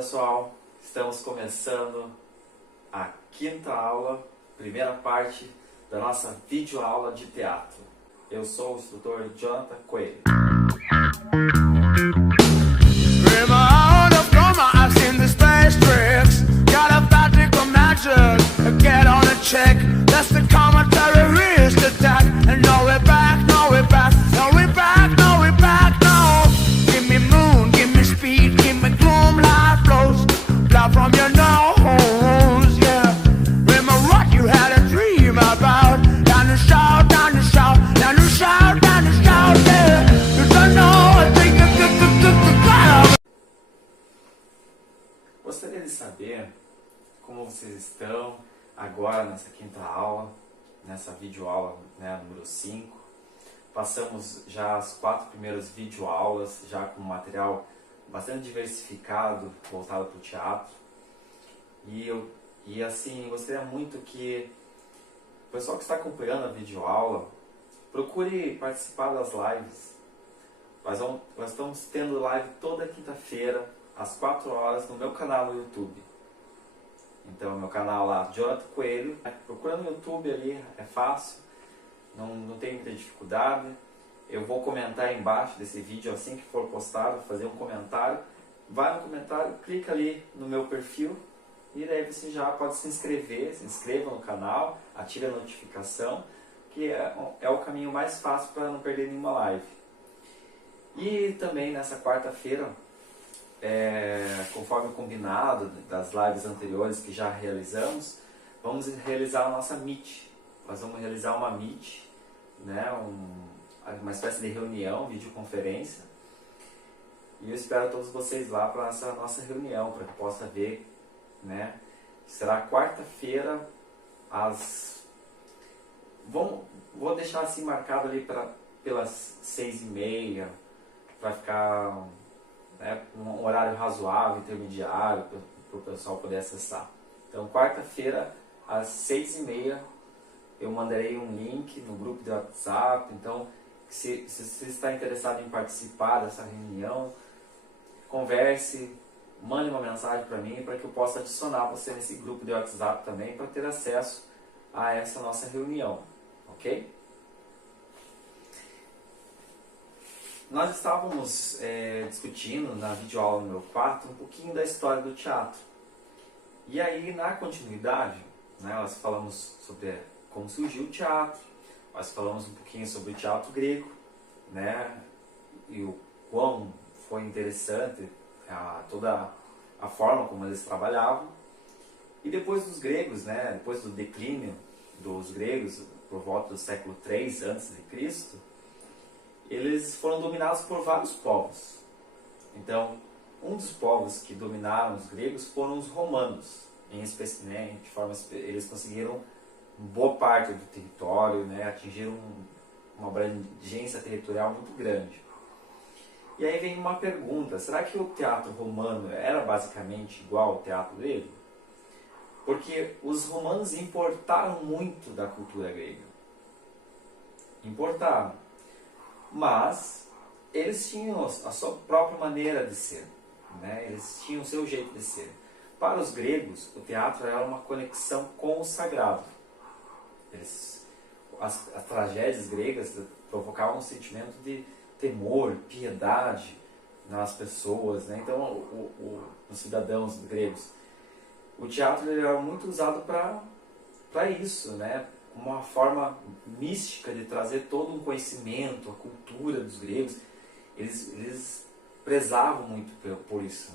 pessoal, estamos começando a quinta aula, primeira parte da nossa videoaula de teatro. Eu sou o instrutor Jonathan Coelho. From your nose, yeah. Remember what you had a dream about. Down the shout, down the shout, down the shout, down the shout, yeah. You don't know, I think Gostaria de saber como vocês estão agora nessa quinta aula, nessa videoaula, número 5. Passamos já as 4 primeiras videoaulas, já com material bastante diversificado, voltado para o teatro. E assim, gostaria muito que o pessoal que está acompanhando a videoaula procure participar das lives. Nós estamos tendo live toda quinta-feira, às 4 horas, no meu canal no YouTube. Então, meu canal lá, Jonathan Coelho. Procura no YouTube ali, é fácil, não tem muita dificuldade. Eu vou comentar aí embaixo desse vídeo, assim que for postado, fazer um comentário. Vai no comentário, clica ali no meu perfil e daí você já pode se inscreva no canal, ative a notificação, que é o caminho mais fácil para não perder nenhuma live. E também nessa quarta-feira, conforme combinado das lives anteriores que já realizamos, vamos realizar a nossa Meet. Nós vamos realizar uma Meet, uma espécie de reunião, videoconferência. E eu espero todos vocês lá para essa nossa reunião, para que possa ver, será quarta-feira vou deixar assim marcado ali pelas 6h30, para ficar um horário razoável, intermediário, para o pessoal poder acessar. Então, quarta-feira, às 6h30, eu mandarei um link no grupo de WhatsApp. Então, se você está interessado em participar dessa reunião, converse, mande uma mensagem para mim, para que eu possa adicionar você nesse grupo de WhatsApp também, para ter acesso a essa nossa reunião, ok? Nós estávamos discutindo na videoaula número 4 um pouquinho da história do teatro. E aí, na continuidade, nós falamos sobre como surgiu o teatro, nós falamos um pouquinho sobre o teatro grego, e o quão foi interessante toda a forma como eles trabalhavam. E depois dos gregos, depois do declínio dos gregos, por volta do século 3 a.C., eles foram dominados por vários povos. Então, um dos povos que dominaram os gregos foram os romanos. Eles conseguiram boa parte do território, atingiram uma abrangência territorial muito grande. E aí vem uma pergunta: será que o teatro romano era basicamente igual ao teatro grego? Porque os romanos importaram muito da cultura grega. Importaram. Mas eles tinham a sua própria maneira de ser. Eles tinham o seu jeito de ser. Para os gregos, o teatro era uma conexão com o sagrado. As tragédias gregas provocavam um sentimento de temor, piedade nas pessoas, Então, os cidadãos gregos. O teatro era muito usado para isso, uma forma mística de trazer todo um conhecimento, a cultura dos gregos. Eles prezavam muito por isso,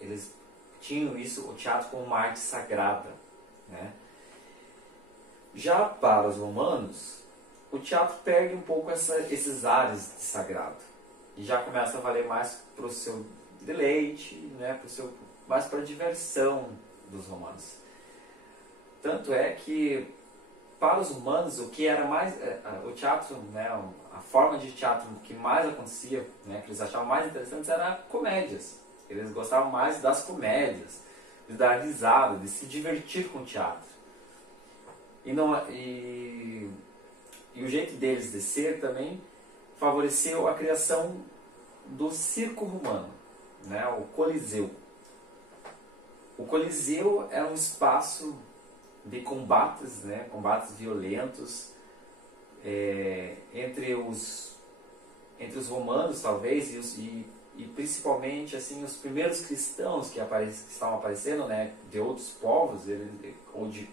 Eles tinham isso, o teatro, como uma arte sagrada, Já para os romanos, o teatro perde um pouco esses ares de sagrado e já começa a valer mais para o seu deleite, mais para a diversão dos romanos. Tanto é que para os romanos o que era mais o teatro, a forma de teatro que mais acontecia, que eles achavam mais interessantes, eram comédias. Eles gostavam mais das comédias, de dar risada, de se divertir com o teatro. E o jeito deles de ser também favoreceu a criação do circo romano, o Coliseu. o Coliseu era um espaço de combates, né, combates violentos entre os romanos, talvez, e principalmente assim os primeiros cristãos que estavam aparecendo, né, de outros povos, onde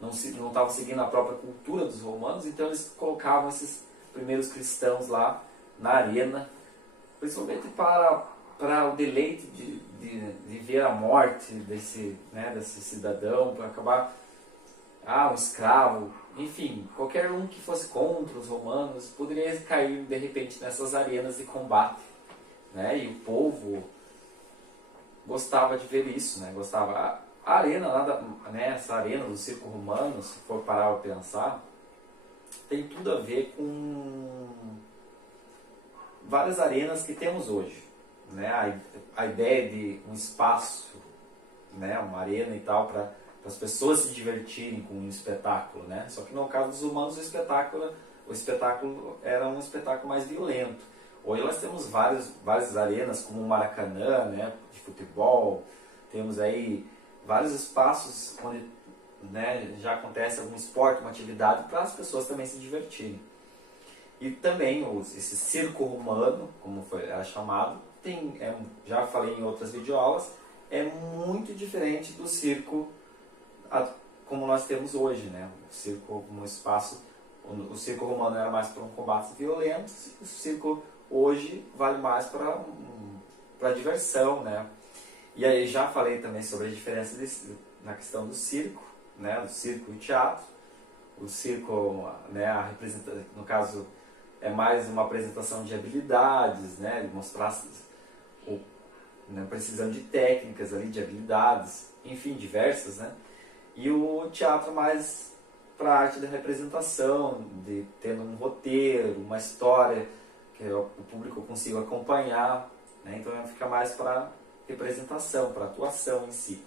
não estavam seguindo a própria cultura dos romanos, então eles colocavam esses primeiros cristãos lá na arena, principalmente para o deleite de ver a morte desse cidadão, para acabar um escravo, enfim, qualquer um que fosse contra os romanos poderia cair de repente nessas arenas de combate, né? E o povo gostava de ver isso, né? Gostava. A arena, essa arena do circo romano, se for parar para pensar, tem tudo a ver com várias arenas que temos hoje, né? A ideia de um espaço, né? Uma arena e tal, para as pessoas se divertirem com um espetáculo, né? Só que no caso dos humanos o espetáculo era um espetáculo mais violento. Hoje nós temos várias arenas, como o Maracanã, né? De futebol, temos aí vários espaços onde, né, já acontece algum esporte, uma atividade para as pessoas também se divertirem. E também esse circo romano, como era chamado, já falei em outras videoaulas, é muito diferente do circo como nós temos hoje, né? O circo como espaço, o circo romano era mais para um combate violento, o circo hoje vale mais para diversão, né? E aí já falei também sobre a diferença na questão do circo, né? Do circo e teatro. O circo, né? No caso é mais uma apresentação de habilidades, né? De mostrar precisando de técnicas ali, de habilidades, enfim, diversas, né? E o teatro mais para a arte da representação, de tendo um roteiro, uma história que o público consiga acompanhar, né? Então fica mais para representação, para atuação em si.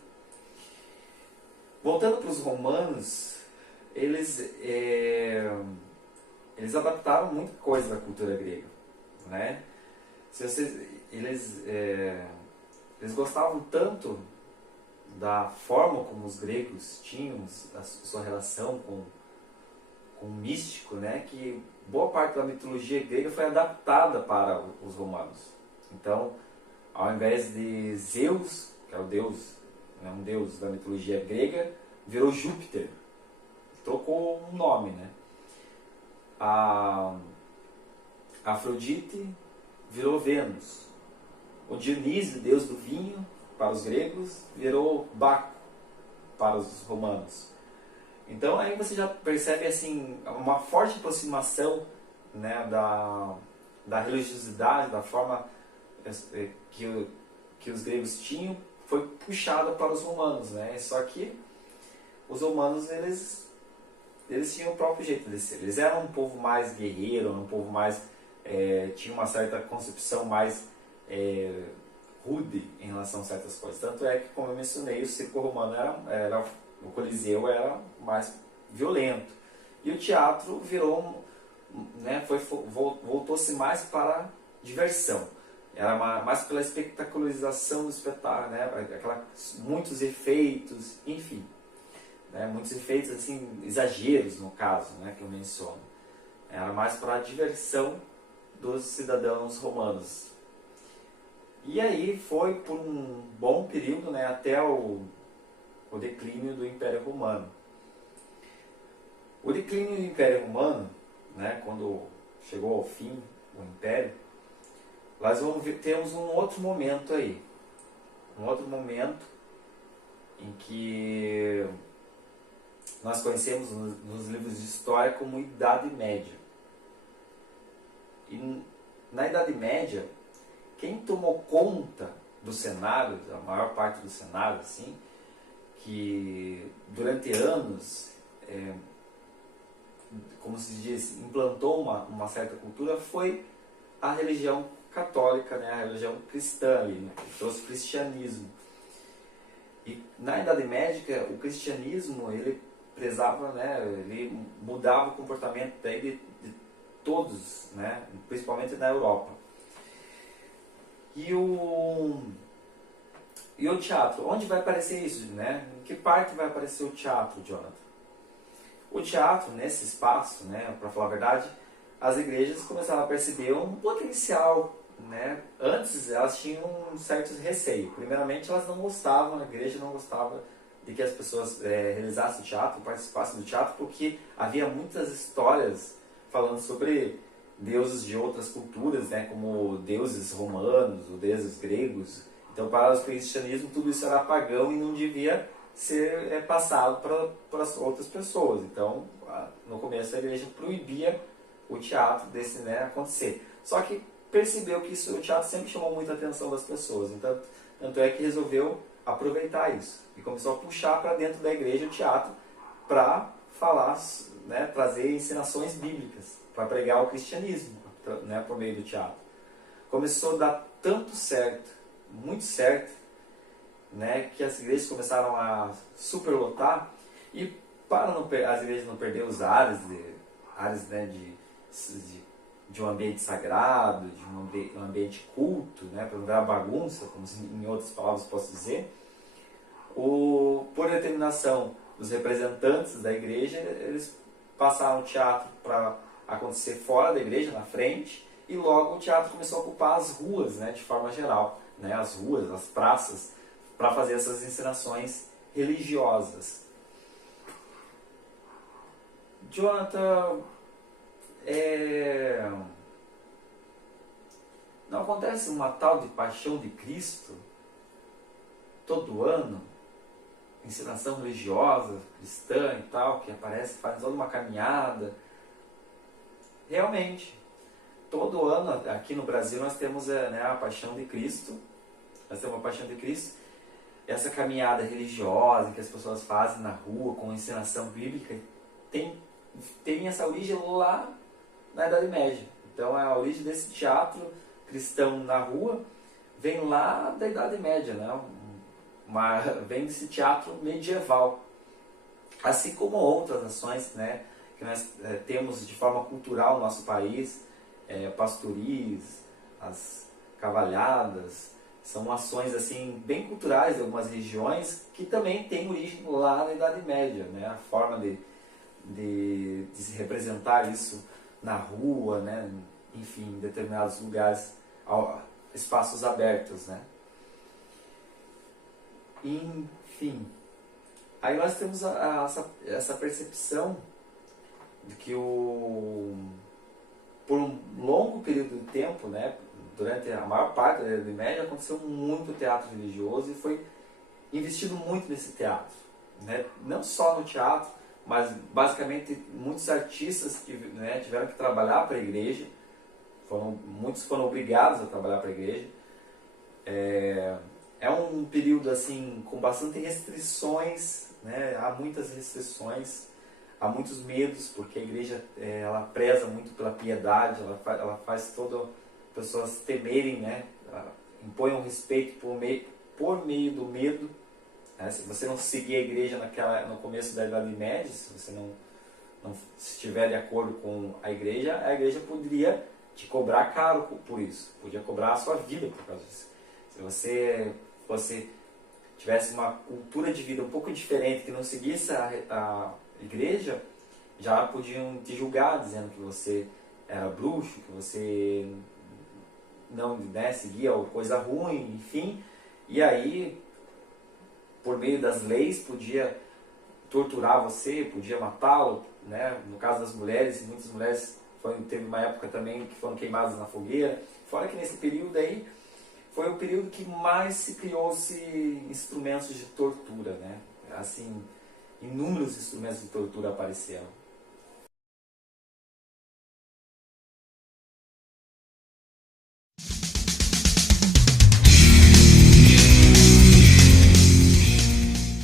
Voltando para os romanos, eles adaptaram muita coisa da cultura grega, né? Eles gostavam tanto da forma como os gregos tinham a sua relação com o místico, né, que boa parte da mitologia grega foi adaptada para os romanos. Então, ao invés de Zeus, que é o deus, né, um deus da mitologia grega, virou Júpiter. Trocou um nome, né? A Afrodite virou Vênus. O Dionísio, deus do vinho, para os gregos, virou Baco para os romanos. Então aí você já percebe assim uma forte aproximação, né, da religiosidade, da forma que os gregos tinham, foi puxada para os romanos, né? Só que os romanos eles tinham o próprio jeito de ser. Eles eram um povo mais guerreiro, um povo mais tinha uma certa concepção mais rude em relação a certas coisas. Tanto é que, como eu mencionei, o circo romano o Coliseu era mais violento. E o teatro virou, né, voltou-se mais para a diversão. Era mais pela espetacularização do espetáculo, né, muitos efeitos, enfim. Né, muitos efeitos, assim, exageros no caso, né, que eu menciono. Era mais para a diversão dos cidadãos romanos. E aí foi por um bom período, né, até o declínio do Império Romano. O declínio do Império Romano, né, quando chegou ao fim o Império, nós temos um outro momento aí. Um outro momento em que nós conhecemos nos livros de história como Idade Média. E na Idade Média, quem tomou conta do cenário, da maior parte do cenário, assim, que durante anos, como se diz, implantou uma certa cultura, foi a religião católica, né, a religião cristã, ali, né, que trouxe o cristianismo. E na Idade Média, o cristianismo, ele prezava, né, ele mudava o comportamento daí de todos, né, principalmente na Europa. E E o teatro? Onde vai aparecer isso, né? Em que parte vai aparecer o teatro, Jonathan? O teatro, nesse espaço, né, para falar a verdade, as igrejas começaram a perceber um potencial, né? Antes elas tinham um certo receio. Primeiramente, elas não gostavam, a igreja não gostava de que as pessoas realizassem o teatro, participassem do teatro, porque havia muitas histórias falando sobre deuses de outras culturas, né, como deuses romanos ou deuses gregos. Então, para o cristianismo, tudo isso era pagão e não devia ser passado para as outras pessoas. Então, no começo, a igreja proibia o teatro desse, né, acontecer. Só que percebeu que o teatro sempre chamou muita atenção das pessoas. Então, tanto é que resolveu aproveitar isso e começou a puxar para dentro da igreja o teatro para falar, né, trazer ensinações bíblicas, para pregar o cristianismo, né, por meio do teatro. Começou a dar tanto certo, muito certo, né, que as igrejas começaram a superlotar, e para as igrejas não perder os ares, né, de um ambiente sagrado, de um ambiente culto, né, para não virar bagunça, como em outras palavras posso dizer, por determinação dos representantes da igreja, eles passaram o teatro para acontecer fora da igreja, na frente, e logo o teatro começou a ocupar as ruas, né, de forma geral, né, as ruas, as praças, para fazer essas encenações religiosas. Jonathan, não acontece uma tal de Paixão de Cristo todo ano? Encenação religiosa, cristã e tal, que aparece, faz toda uma caminhada. Realmente, todo ano aqui no Brasil nós temos, né, a Paixão de Cristo. Nós temos a Paixão de Cristo, essa caminhada religiosa que as pessoas fazem na rua com encenação bíblica, tem essa origem lá na Idade Média. Então a origem desse teatro cristão na rua vem lá da Idade Média, né? Vem desse teatro medieval. Assim como outras nações, né, que nós temos de forma cultural no nosso país, pastoris, as cavalhadas, são ações assim bem culturais de algumas regiões que também têm origem lá na Idade Média, né? A forma de se representar isso na rua, né? Enfim, em determinados lugares, espaços abertos, né? Enfim, aí nós temos essa percepção de que por um longo período de tempo, né, durante a maior parte da Idade Média, aconteceu muito teatro religioso e foi investido muito nesse teatro, né? Não só no teatro, mas basicamente muitos artistas né, tiveram que trabalhar para a igreja, muitos foram obrigados a trabalhar para a igreja. É um período assim com bastante restrições, né? Há muitas restrições, há muitos medos, porque a igreja ela preza muito pela piedade, ela faz todas as pessoas temerem, né? Impõe um respeito por meio do medo. Né? Se você não seguir a igreja no começo da Idade Média, se você não estiver de acordo com a igreja poderia te cobrar caro por isso, podia cobrar a sua vida por causa disso. Se você tivesse uma cultura de vida um pouco diferente, que não seguisse a igreja, já podiam te julgar dizendo que você era bruxo, que você não, né, seguia coisa ruim, enfim. E aí, por meio das leis, podia torturar você, podia matá-lo, né? No caso das mulheres, muitas mulheres teve uma época também que foram queimadas na fogueira. Fora que nesse período aí foi o período que mais se criou-se instrumentos de tortura, né? Assim, inúmeros instrumentos de tortura apareceram.